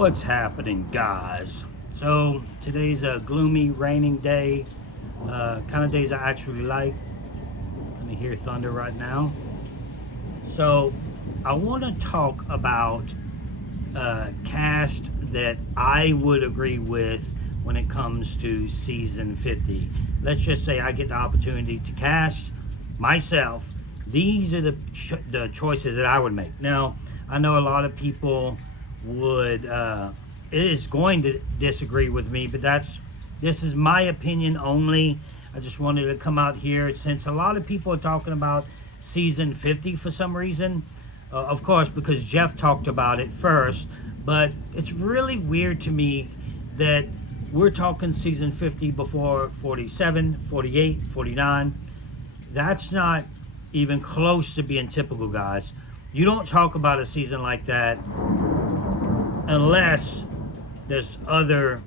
What's happening, guys? So today's a gloomy, raining day. Kind of days I actually like. Let me hear thunder right now. So I want to talk about cast that I would agree with when it comes to season 50. Let's just say I get the opportunity to cast myself. These are the choices that I would make. Now, I know a lot of people would is going to disagree with me, but this is my opinion only. I just wanted to come out here since a lot of people are talking about season 50 for some reason. Of course, because Jeff talked about it first, but it's really weird to me that we're talking season 50 before 47, 48, 49. That's not even close to being typical, guys. You don't talk about a season like that unless there's other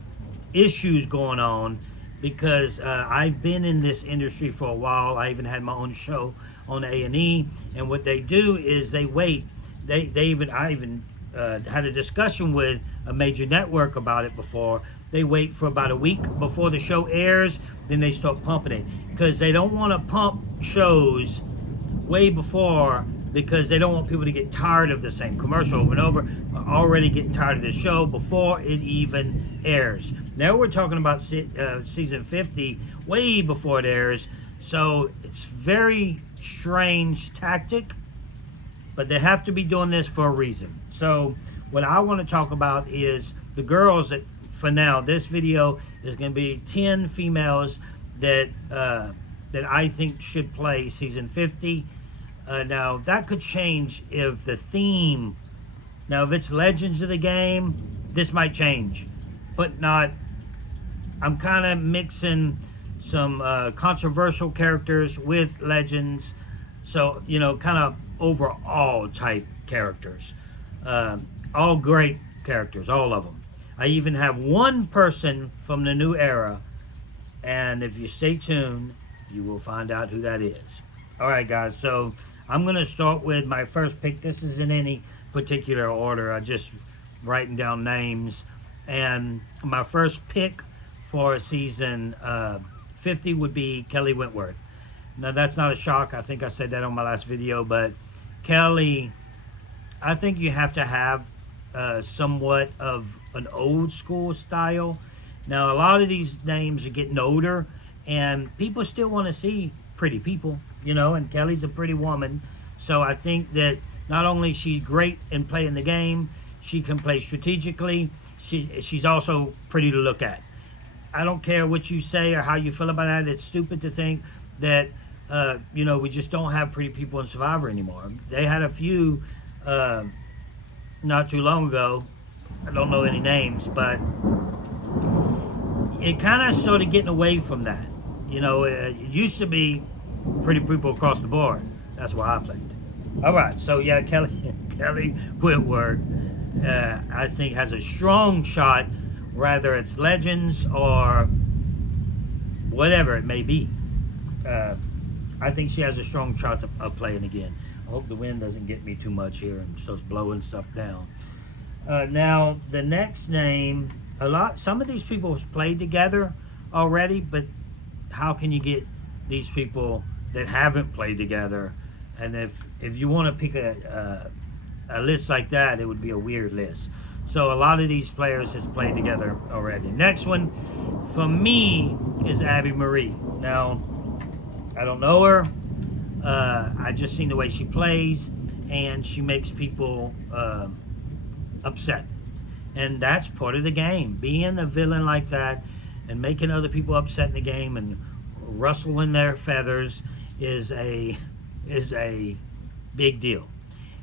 issues going on, because I've been in this industry for a while. I even had my own show on A&E, and what they do is they wait. I even had a discussion with a major network about it before. They wait for about a week before the show airs, then they start pumping it, because they don't want to pump shows way before, because they don't want people to get tired of the same commercial over and over, already getting tired of the show before it even airs. Now we're talking about season 50 way before it airs, so it's very strange tactic, but they have to be doing this for a reason. So what I want to talk about is the girls that, for now, this video is going to be 10 females that that I think should play season 50. Now that could change if the theme, now if it's Legends of the Game, this might change, but not. I'm kind of mixing some controversial characters with Legends, so kind of overall type characters, all great characters, all of them. I even have one person from the new era, and if you stay tuned, you will find out who that is. All right, guys, so I'm going to start with my first pick. This is in any particular order. I just writing down names. And my first pick for season 50 would be Kelly Wentworth. Now, that's not a shock. I think I said that on my last video. But Kelly, I think you have to have somewhat of an old school style. Now, a lot of these names are getting older, and people still want to see pretty people, and Kelly's a pretty woman. So I think that not only she's great in playing the game, she can play strategically. She's also pretty to look at. I don't care what you say or how you feel about that. It's stupid to think that we just don't have pretty people in Survivor anymore. They had a few not too long ago. I don't know any names, but it kind of started getting away from that. It used to be pretty people across the board. That's why I played. All right, so yeah, Kelly Wentworth, I think has a strong shot, whether it's Legends or whatever it may be. I think she has a strong shot of playing again. I hope the wind doesn't get me too much here and starts blowing stuff down. Now the next name, some of these people have played together already, but how can you get these people that haven't played together? And if you want to pick a list like that, it would be a weird list. So a lot of these players has played together already. Next one for me is Abby Marie. Now, I don't know her. I just seen the way she plays, and she makes people upset. And that's part of the game. Being a villain like that and making other people upset in the game and rustling their feathers is a big deal.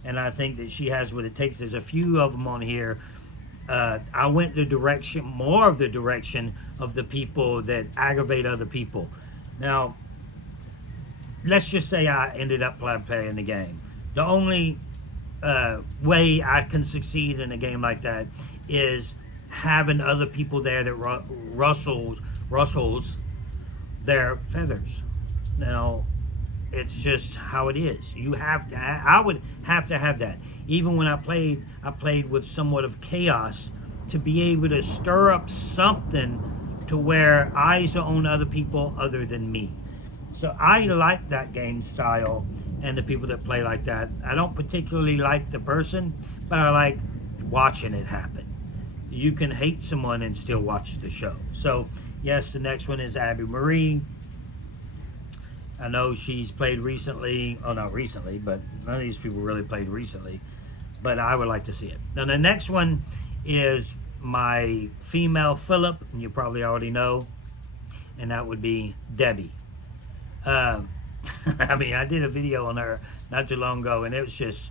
And I think that she has what it takes. There's a few of them on here. I went more of the direction of the people that aggravate other people. Now, let's just say I ended up playing the game. The only way I can succeed in a game like that is having other people there that rustles their feathers. Now, it's just how it is. You have to. I would have to have that. Even when I played with somewhat of chaos to be able to stir up something to where eyes are on other people other than me. So I like that game style and the people that play like that. I don't particularly like the person, but I like watching it happen. You can hate someone and still watch the show. So yes, the next one is Abby Marie. I know she's played recently. Oh, not recently, but none of these people really played recently. But I would like to see it. Now the next one is my female Phillip, and you probably already know, and that would be Debbie. I mean, I did a video on her not too long ago, and it was just,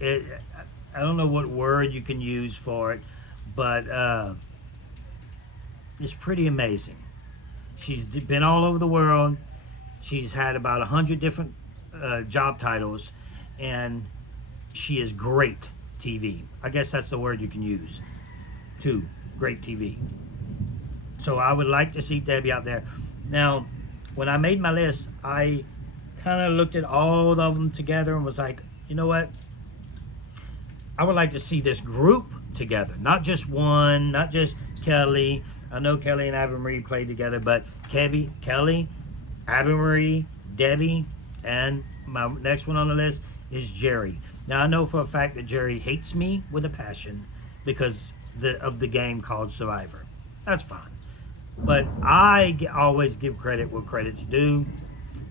I don't know what word you can use for it, but it's pretty amazing. She's been all over the world. She's had about 100 different job titles, and she is great TV. I guess that's the word you can use, too. Great TV. So I would like to see Debbie out there. Now, when I made my list, I kind of looked at all of them together and was like, you know what? I would like to see this group together. Not just one, not just Kelly. I know Kelly and Abby Marie played together, but Kelly, Abby Marie, Debbie, and my next one on the list is Jerry. Now, I know for a fact that Jerry hates me with a passion because of the game called Survivor. That's fine. But I always give credit where credit's due.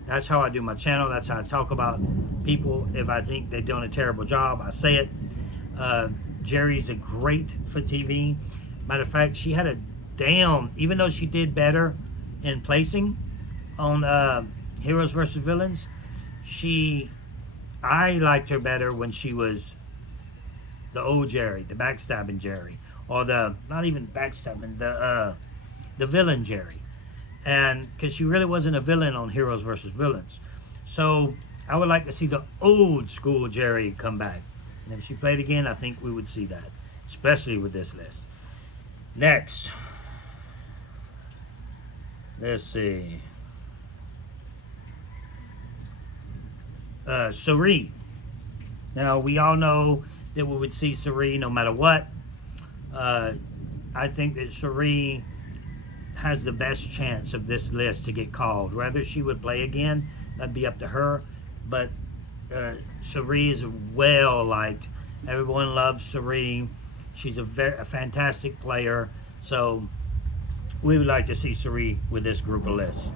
That's how I do my channel. That's how I talk about people. If I think they're doing a terrible job, I say it. Jerry's a great for TV. Matter of fact, she had a even though she did better in placing on Heroes versus Villains, I liked her better when she was the old Jerry, the backstabbing Jerry, or not even backstabbing, the villain Jerry, and because she really wasn't a villain on Heroes versus Villains. So I would like to see the old school Jerry come back, and if she played again, I think we would see that, especially with this list. Next, let's see, Cirie. Now we all know that we would see Cirie no matter what. I think that Cirie has the best chance of this list to get called. Whether she would play again, that'd be up to her. But Cirie is well liked. Everyone loves Cirie. She's a fantastic player. So we would like to see Cirie with this group of lists.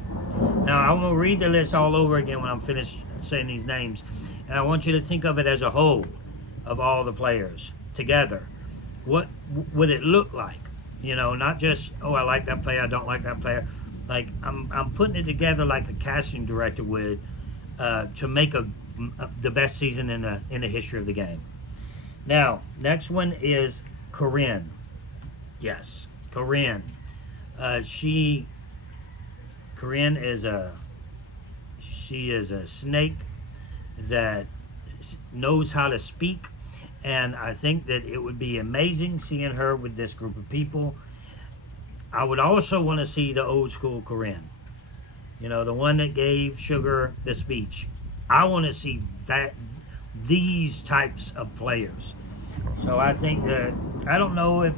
Now I'm gonna read the list all over again when I'm finished saying these names, and I want you to think of it as a whole of all the players together. What would it look like? You know, not just, oh, I like that player, I don't like that player. Like, I'm putting it together like a casting director would to make the best season in the history of the game. Now, next one is Corinne. Yes, Corinne. Corinne is a snake that knows how to speak. And I think that it would be amazing seeing her with this group of people. I would also want to see the old school Corinne. You know, the one that gave Sugar the speech. I want to see these types of players. So I think that, I don't know if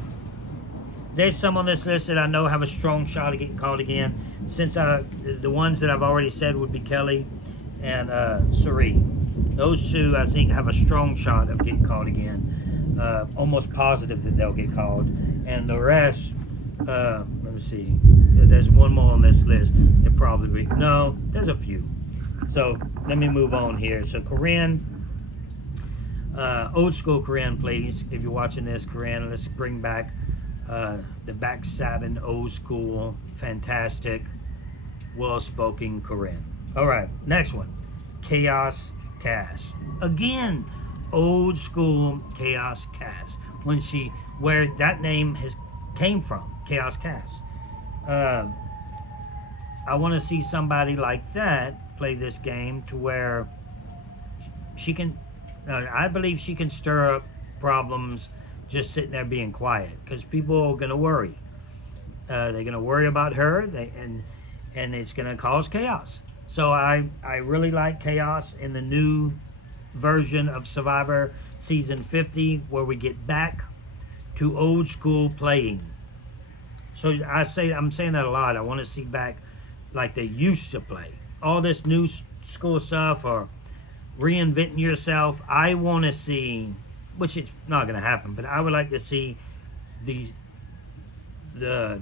there's some on this list that I know have a strong shot of getting called again. Since the ones that I've already said would be Kelly and Cirie. Those two, I think, have a strong shot of getting called again. Almost positive that they'll get called. And the rest, let me see. There's one more on this list. It probably, no, there's a few. So let me move on here. So Corinne, old school Corinne, please. If you're watching this, Corinne, let's bring back the backstabbing, old school, fantastic, well-spoken Corinne. All right, next one, Chaos Cass. Again, old school Chaos Cass. Where that name came from, Chaos Cass. I want to see somebody like that play this game to where she can, I believe she can stir up problems just sitting there being quiet, because people are going to worry. They're going to worry about her, and it's going to cause chaos. So I really like Chaos in the new version of Survivor Season 50, where we get back to old school playing. So I'm saying that a lot. I want to see back like they used to play. All this new school stuff or reinventing yourself. I want to see, which it's not going to happen, but I would like to see these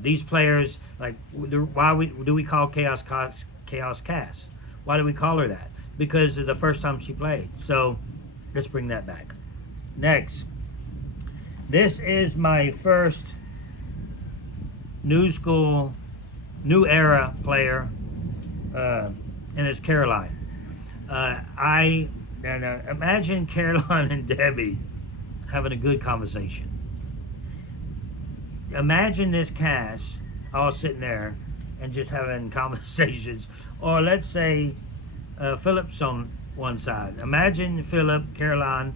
these players like do we call Chaos Cass? Why do we call her that? Because of the first time she played. So let's bring that back. Next, this is my first new school, new era player, and it's Caroline. Imagine Caroline and Debbie having a good conversation. Imagine this cast all sitting there and just having conversations. Or let's say Philip's on one side. Imagine Philip, Caroline,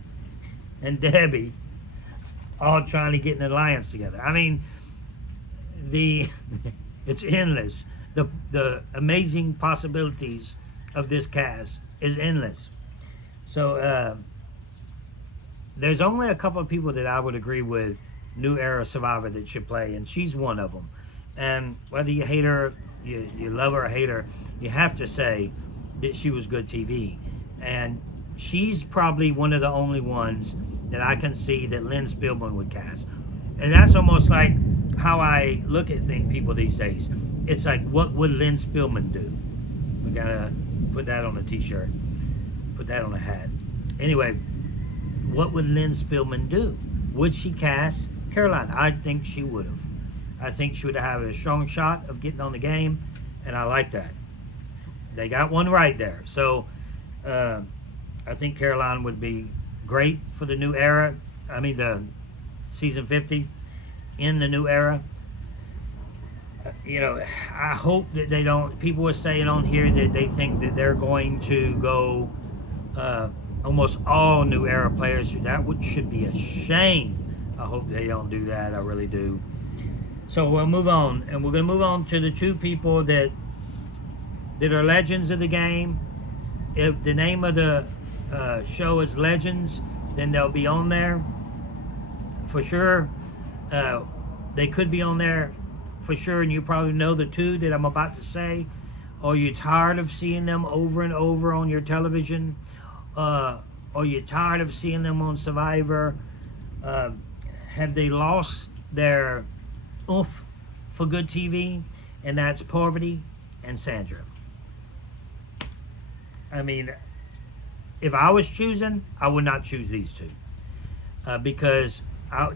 and Debbie all trying to get an alliance together. I mean, it's endless. The amazing possibilities of this cast is endless. So there's only a couple of people that I would agree with, new era Survivor, that should play, and she's one of them. And whether you hate her, you love her or hate her, you have to say that she was good TV. And she's probably one of the only ones that I can see that Lynn Spielman would cast. And that's almost like how I look at people these days. It's like, what would Lynn Spielman do? We gotta put that on a t-shirt, put that on a hat. Anyway, what would Lynn Spielman do? Would she cast Caroline? I think she would have. I think she would have a strong shot of getting on the game, and I like that. They got one right there. So I think Caroline would be great for the new era. I mean, the season 50 in the new era. I hope that they don't. People are saying on here that they think that they're going to go almost all new era players. Should be a shame. I hope they don't do that. I really do. So we'll move on, and we're going to move on to the two people that are legends of the game. If the name of the show is Legends, then they'll be on there for sure. They could be on there for sure, and you probably know the two that I'm about to say. Or you're tired of seeing them over and over on your television, or you're tired of seeing them on Survivor. Have they lost their oomph for good TV? And that's Parvati and Sandra. I mean, if I was choosing, I would not choose these two. Because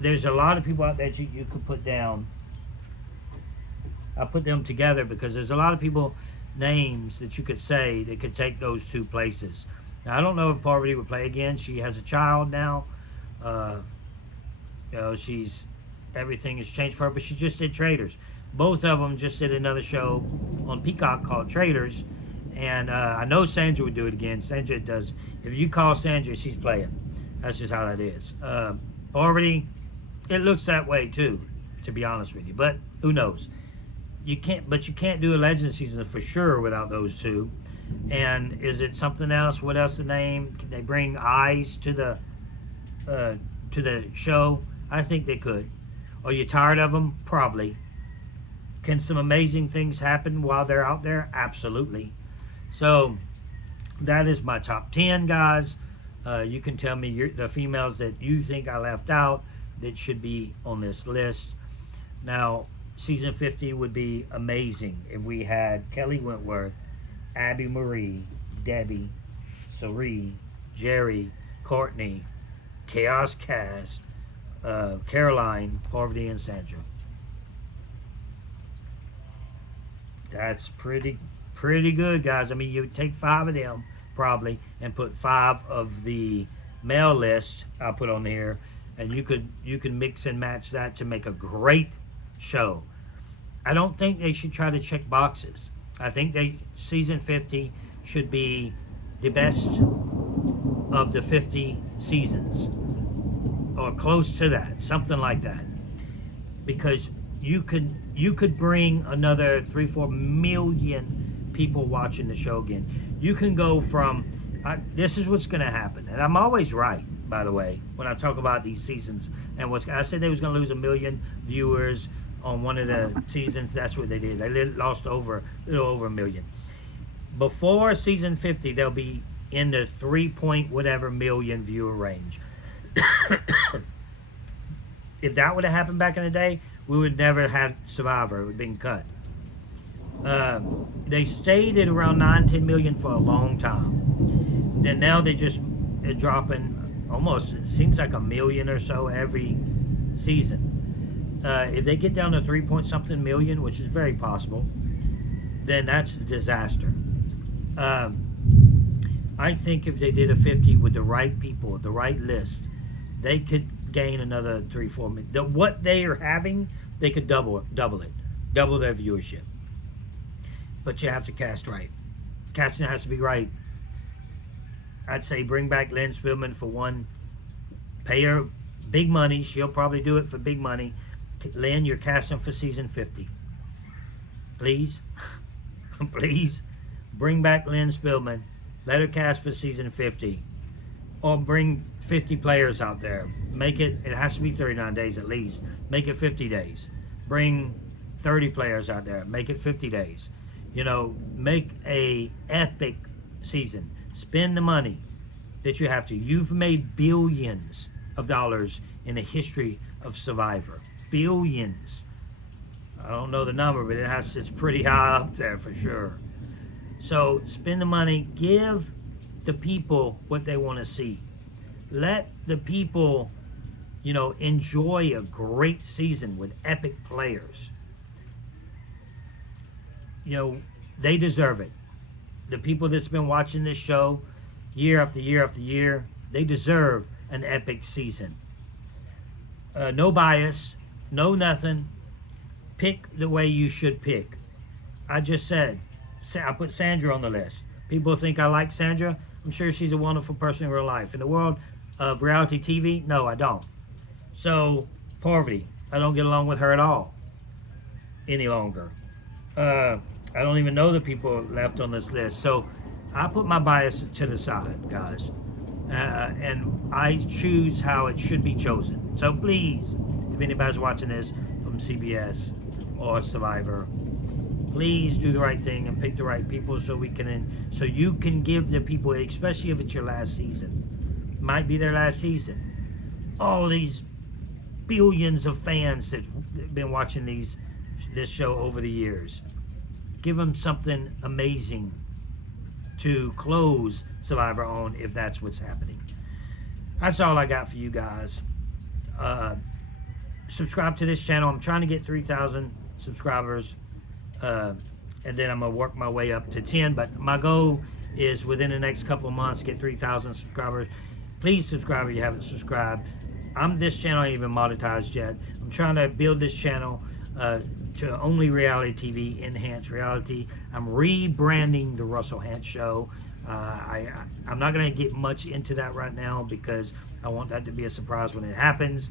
there's a lot of people out there you could put down. I put them together because there's a lot of people, names that you could say that could take those two places. Now, I don't know if Parvati would play again. She has a child now. Everything has changed for her, but she just did Traitors. Both of them just did another show on Peacock called Traitors. And I know Sandra would do it again. Sandra does. If you call Sandra, she's playing. That's just how that is. Parvati, it looks that way too, to be honest with you. But who knows? You can't do a Legend season for sure without those two. And is it something else? What else to name? Can they bring eyes to the show? I think they could. Are you tired of them? Probably. Can some amazing things happen while they're out there? Absolutely. So that is my top 10, guys. You can tell me the females that you think I left out that should be on this list. Now, season 50 would be amazing if we had Kelly Wentworth, Abby Marie, Debbie, Cirie, Jerry, Courtney, Chaos Cass, Caroline, Parvati, and Sandra. That's pretty good, guys. I mean, you would take 5 of them probably and put 5 of the male list I'll put on here, and you can mix and match that to make a great show. I don't think they should try to check boxes. I think season 50 should be the best of the 50 seasons, or close to that, something like that, because you could bring another 3-4 million people watching the show again. You can go from this is what's going to happen, and I'm always right. by the way, when I talk about these seasons. And what's I said they was going to lose 1 million viewers on one of the seasons. That's what they did. They lost over a little over 1 million. Before season 50, they'll be in the 3 point whatever million viewer range. If that would have happened back in the day, we would never have had Survivor. It would have been cut. They stayed at around 9-10 million for a long time. Then now they're dropping almost, it seems like 1 million or so every season. If they get down to 3 point something million, which is very possible, then that's a disaster. I think if they did a 50 with the right people, the right list, they could gain another 3-4 million. What they are having, they could double it, double their viewership. But you have to cast right. Casting has to be right. I'd say bring back Lynn Spillman for one. Pay her big money. She'll probably do it for big money. Lynn, you're casting for season 50. Please, please, bring back Lynn Spillman. Let her cast for season 50. Or bring 50 players out there. Make it has to be 39 days at least. Make it 50 days. Bring 30 players out there. Make it 50 days. You know, make a epic season. Spend the money that you have to. You've made billions of dollars in the history of Survivor. Billions. I don't know the number, but it's pretty high up there for sure. So spend the money. Give the people what they want to see. Let the people, you know, enjoy a great season with epic players. You know, they deserve it. The people that's been watching this show year after year after year, they deserve an epic season. No bias, no nothing. Pick the way you should pick. I just said, I put Sandra on the list. People think I like Sandra. I'm sure she's a wonderful person in real life. In the world of reality TV, no, I don't. So, Parvati, I don't get along with her at all any longer. I don't even know the people left on this list. So I put my bias to the side, guys. And I choose how it should be chosen. So please, if anybody's watching this from CBS or Survivor, please do the right thing and pick the right people so you can give the people, especially if it's your last season, might be their last season. All these billions of fans that have been watching this show over the years. Give them something amazing to close Survivor on if that's what's happening. That's all I got for you guys. Subscribe to this channel. I'm trying to get 3,000 subscribers. And then I'm going to work my way up to 10. But my goal is within the next couple of months get 3,000 subscribers. Please subscribe if you haven't subscribed. This channel ain't even monetized yet. I'm trying to build this channel to only reality TV, enhanced reality. I'm rebranding the Russell Hantz Show. I'm not going to get much into that right now because I want that to be a surprise when it happens.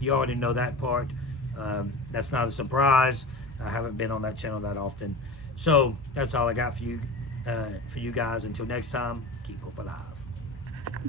You already know that part. That's not a surprise. I haven't been on that channel that often. So that's all I got for you guys. Until next time, keep hope alive.